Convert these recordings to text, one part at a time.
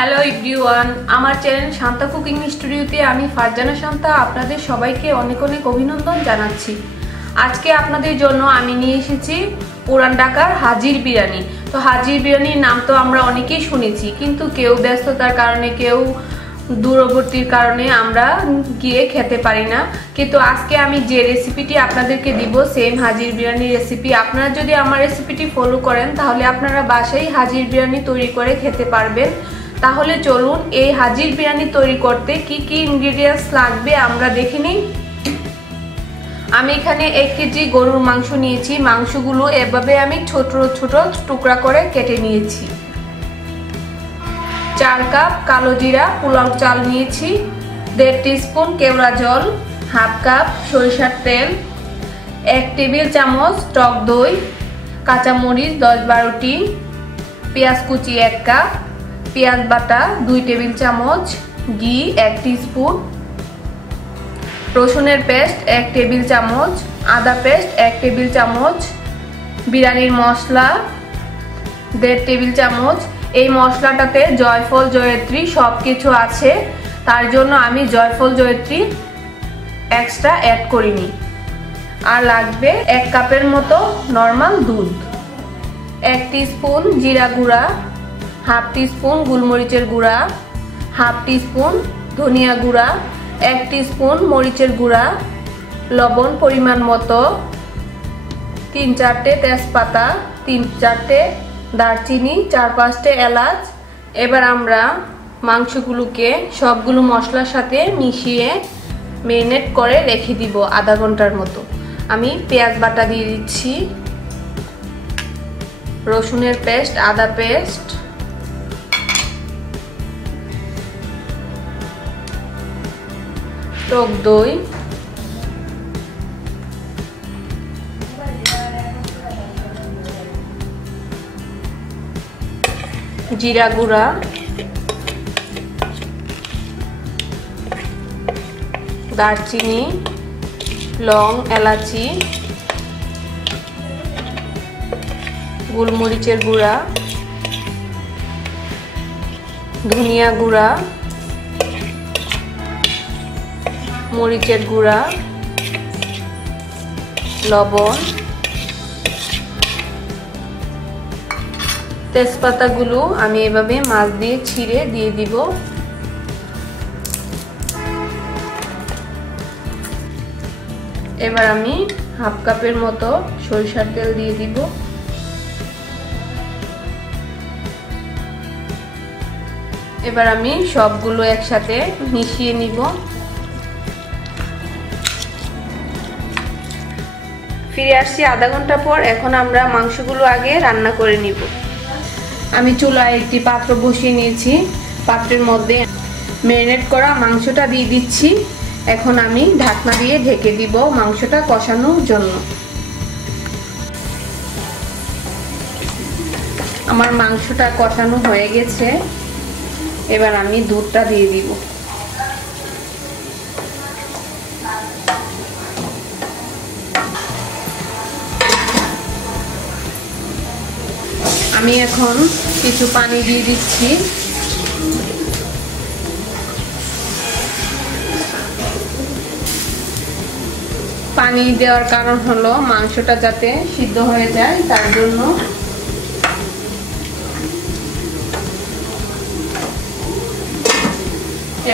Hello everyone, আমার channel Shanta cooking স্টুডিওতে আমি ফারজানা শান্তা আপনাদের সবাইকে অনেক অনেক অভিনন্দন জানাচ্ছি। আজকে আপনাদের জন্য আমি নিয়ে এসেছি পুরান ঢাকার হাজির বিরিয়ানি। তো হাজির বিরিয়ানির নাম তো আমরা অনেকেই শুনেছি, কিন্তু কেউ ব্যস্ততার কারণে, কেউ দূরবর্তীর কারণে আমরা গিয়ে খেতে পারি না। কিন্তু আজকে আমি যে রেসিপিটি আপনাদেরকে দিব, সেম হাজির বিরিয়ানির রেসিপি। আপনারা যদি আমার রেসিপিটি ফলো করেন তাহলে আপনারা বাসায় হাজির বিরিয়ানি তৈরি করে খেতে পারবেন। তাহলে চলুন এই হাজির বিরিয়ানি তৈরি করতে কি কি ইনগ্রেডিয়েন্টস লাগবে আমরা দেখে নিই। আমি এখানে 1 কেজি গরুর মাংস নিয়েছি। মাংসগুলো এভাবে আমি ছোট ছোট টুকরা করে কেটে নিয়েছি। 4 কাপ কালো জিরা পোলাও চাল নিয়েছি, 1.5 টিস্পুন কেওড়া জল, 1/2 কাপ সরিষার তেল, 1 টেবিল চামচ টক দই, কাঁচামরিচ 10-12টি, পেঁয়াজ কুচি 1 কাপ, পেঁয়াজ বাটা 2 টেবিল চামচ, ঘি 1 টিস্পুন, রসুনের পেস্ট 1 টেবিল চামচ, আদা পেস্ট 1 টেবিল চামচ, বিরিয়ানির মশলা 1.5 টেবিল চামচ। এই মশলাটাতে জয়ফল জয়ত্রী সব কিছু আছে, তার জন্য আমি জয়ফল জয়ত্রী এক্সট্রা অ্যাড করিনি। আর লাগবে 1 কাপের মতো নর্মাল দুধ, 1 টিস্পুন জিরা গুঁড়া, 1/2 টিস্পুন গোলমরিচের গুঁড়া, 1/2 টিস্পুন ধনিয়া গুঁড়া, 1 টিস্পুন মরিচের গুঁড়া, লবণ পরিমাণ মতো, 3-4টে তেজপাতা, 3-4টে দারচিনি, 4-5টে এলাচ। এবার আমরা মাংসগুলোকে সবগুলো মশলার সাথে মিশিয়ে ম্যারিনেট করে রেখে দিব আধা ঘন্টার মতো। আমি পেঁয়াজ বাটা দিয়ে দিচ্ছি, রসুনের পেস্ট, আদা পেস্ট, টক দই, জিরা গুঁড়া, দারচিনি, লং, এলাচি, গোলমরিচের গুঁড়া, ধনিয়া গুঁড়া, মরিচের গুঁড়া, লবণ, তেজপাতাগুলো আমি এভাবে মাছ দিয়ে ছিঁড়ে দিয়ে দিব। এবার আমি 1/2 কাপের মতো সরিষার তেল দিয়ে দিব। এবার আমি সবগুলো একসাথে মিশিয়ে নিব। ফিরে আসছি আধা ঘন্টা পর। এখন আমরা মাংসগুলো আগে রান্না করে নিব। আমি চুলায় একটি পাত্র বসিয়ে নিয়েছি, পাত্রের মধ্যে ম্যারিনেট করা মাংসটা দিয়ে দিচ্ছি। এখন আমি ঢাকনা দিয়ে ঢেকে দিব মাংসটা কষানোর জন্য। আমার মাংসটা কষানো হয়ে গেছে, এবার আমি দুধটা দিয়ে দিব। আমি এখন কিছু পানি দিয়ে দিচ্ছি। পানি দেওয়ার কারণ হলো মাংসটা যাতে সিদ্ধ হয়ে যায়, তার জন্য।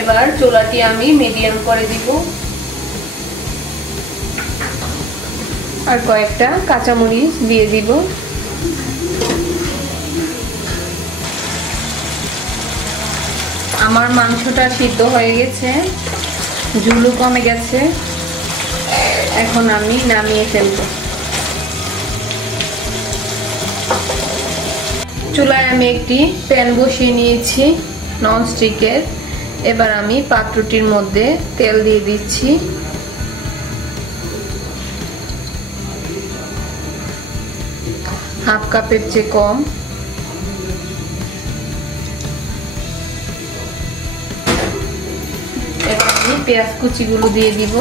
এবার চুলাটি আমি মিডিয়াম করে দিব। আর কয়েকটা কাঁচামরিচ দিয়ে দিব। আমার মাংসটা সিদ্ধ হয়ে গেছে, ঝুলও কমে গেছে। এখন আমি নামিয়ে ফেলব। চুলায় আমি একটি প্যান বসিয়ে নিয়েছি ননস্টিকের। এবার আমি পাত্রটির মধ্যে তেল দিয়ে দিচ্ছি। হাফ কাপের চেয়ে কম। এবার আমি পেঁয়াজ কুচিগুলো দিয়ে দিব।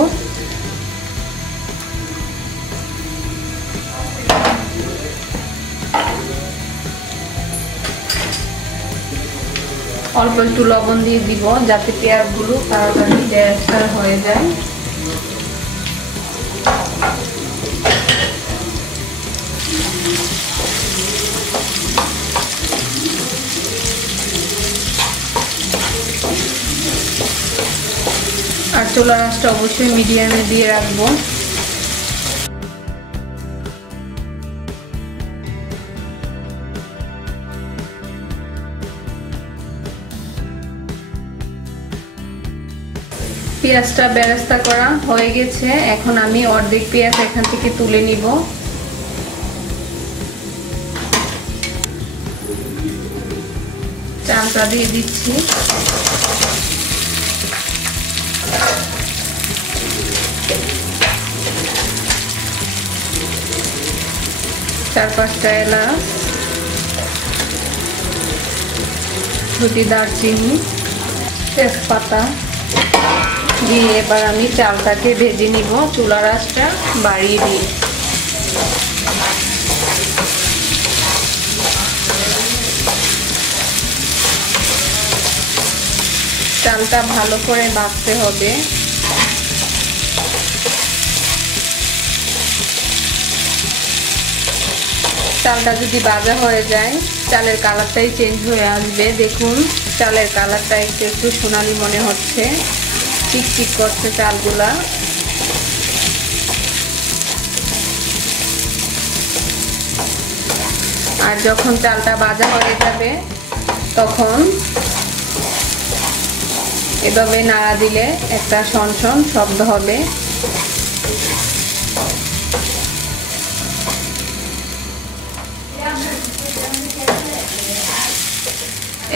অল্প একটু লবণ দিয়ে দিব যাতে পেঁয়াজগুলো তাড়াতাড়ি বেরেস্তা হয়ে যায়। আর চুলার আঁচটা অবশ্যই মিডিয়ামে দিয়ে রাখবো। পেঁয়াজটা বেরেস্তা করা হয়ে গেছে, এখন আমি অর্ধেক পেঁয়াজ এখান থেকে তুলে নিব। চালটা দিয়ে দিচ্ছি। চার পাঁচটা এলাচ, দুটি দারচিনি, তেজপাতা দিয়ে এবার আমি চালটাকে ভেজে নিব চুলার আঁচটা বাড়িয়ে দিয়ে। চালটা ভালো করে ভাজতে হবে। চালটা যদি ভাজা হয়ে যায় চালের কালারটাই চেঞ্জ হয়ে আসবে। দেখুন চালের কালারটা একটু সোনালি মনে হচ্ছে, চিকচিক করছে চালগুলা। আর যখন চালটা ভাজা হয়ে যাবে তখন এভাবে নাড়া দিলে একটা শনশন শব্দ হবে।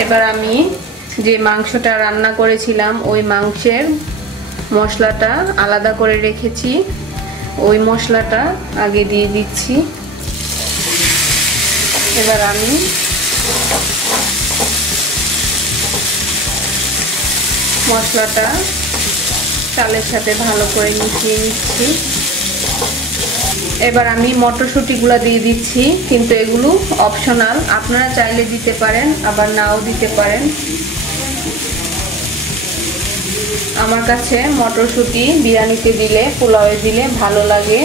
এবার আমি যে মাংসটা রান্না করেছিলাম ওই মাংসের মশলাটা আলাদা করে রেখেছি, ওই মশলাটা আগে দিয়ে দিচ্ছি। এবার আমি মশলাটা চালের সাথে ভালো করে মিশিয়ে নিচ্ছি। এবার আমি মটরশুঁটিগুলো দিয়ে দিচ্ছি, কিন্তু এগুলো অপশনাল, আপনারা চাইলে দিতে পারেন আবার নাও দিতে পারেন। আমার কাছে মটরশুঁটি বিরিয়ানিতে দিলে, পোলাওয়ে দিলে ভালো লাগে।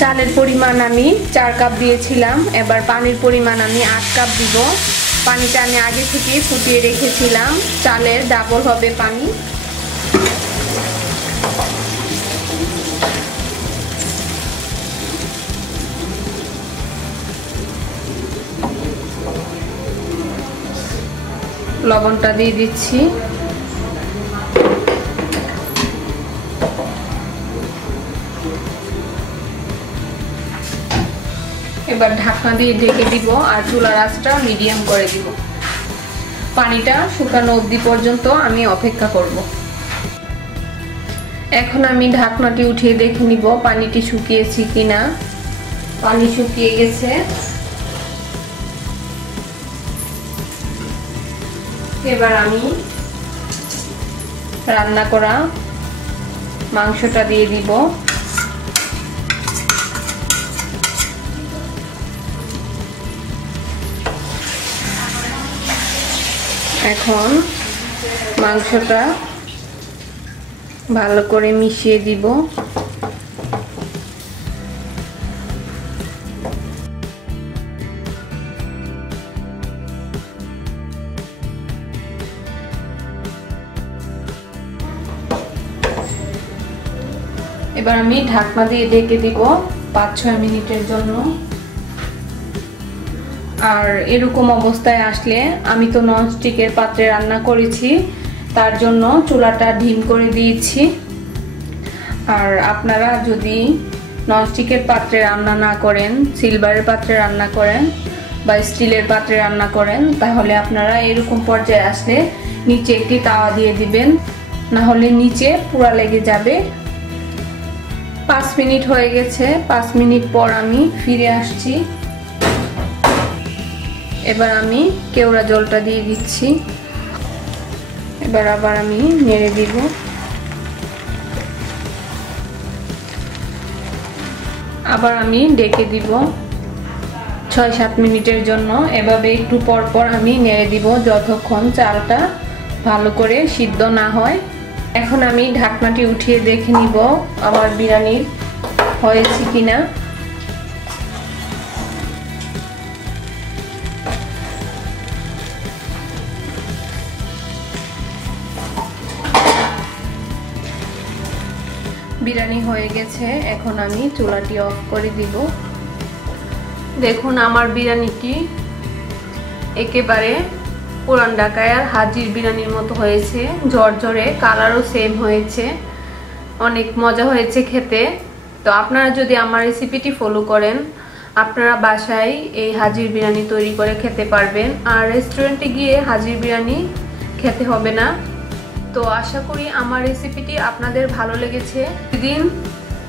চালের পরিমাণ আমি 4 কাপ দিয়েছিলাম, এবার পানির পরিমাণ আমি 8 কাপ দিব। পানিটা আমি আগে থেকে ফুটিয়ে রেখেছিলাম, চালের ডাবল হবে পানি। লবণটা দিয়ে দিচ্ছি। এবার ঢাকনা দিয়ে ঢেকে দিব আর চুলার আঁচটা মিডিয়াম করে দিব। পানিটা শুকানো অবধি পর্যন্ত আমি অপেক্ষা করব। এখন আমি ঢাকনাটি উঠিয়ে দেখে নিব পানিটি শুকিয়েছে কিনা। পানি শুকিয়ে গেছে। এবার আমি রান্না করা মাংসটা দিয়ে দিব। এখন মাংসটা ভালো করে মিশিয়ে দিব। এবার আমি ঢাকনা দিয়ে ঢেকে দিব 5-6 মিনিটের জন্য। আর এরকম অবস্থায় আসলে, আমি তো ননস্টিকের পাত্রে রান্না করেছি তার জন্য চুলাটা ঢিম করে দিয়েছি। আর আপনারা যদি ননস্টিকের পাত্রে রান্না না করেন, সিলভারের পাত্রে রান্না করেন বা স্টিলের পাত্রে রান্না করেন, তাহলে আপনারা এরকম পর্যায়ে আসলে নিচে একটি তাওয়া দিয়ে দিবেন, না হলে নিচে পুরা লেগে যাবে। 5 মিনিট হয়ে গেছে। 5 মিনিট পর আমি ফিরে আসছি। এবার আমি কেওড়া জলটা দিয়ে দিচ্ছি। এবার আবার আমি নেড়ে দিব। আবার আমি ঢেকে দিব 6-7 মিনিটের জন্য এভাবে একটু পর পর আমি নেড়ে দিব যতক্ষণ চালটা ভালো করে সিদ্ধ না হয়। এখন আমি ঢাকনাটি উঠিয়ে দেখে নিব আমার বিরিয়ানি হয়েছে কিনা। বিরিয়ানি হয়ে গেছে, এখন আমি চুলাটি অফ করে দিব। দেখুন আমার বিরিয়ানিটি একেবারে পুরান ঢাকার হাজির বিরিয়ানির মতো হয়েছে, ঝরঝরে, কালারও সেম হয়েছে, অনেক মজা হয়েছে খেতে। তো আপনারা যদি আমার রেসিপিটি ফলো করেন আপনারা বাসায় এই হাজির বিরিয়ানি তৈরি করে খেতে পারবেন, আর রেস্টুরেন্টে গিয়ে হাজির বিরিয়ানি খেতে হবে না। তো আশা করি আমার রেসিপিটি আপনাদের ভালো লেগেছে। প্রতিদিন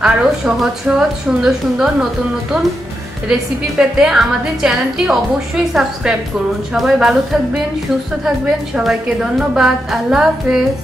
আরও সহজ সহজ সুন্দর সুন্দর নতুন নতুন রেসিপি পেতে আমাদের চ্যানেলটি অবশ্যই সাবস্ক্রাইব করুন। সবাই ভালো থাকবেন, সুস্থ থাকবেন, সবাইকে ধন্যবাদ। আল্লাহ হাফেজ।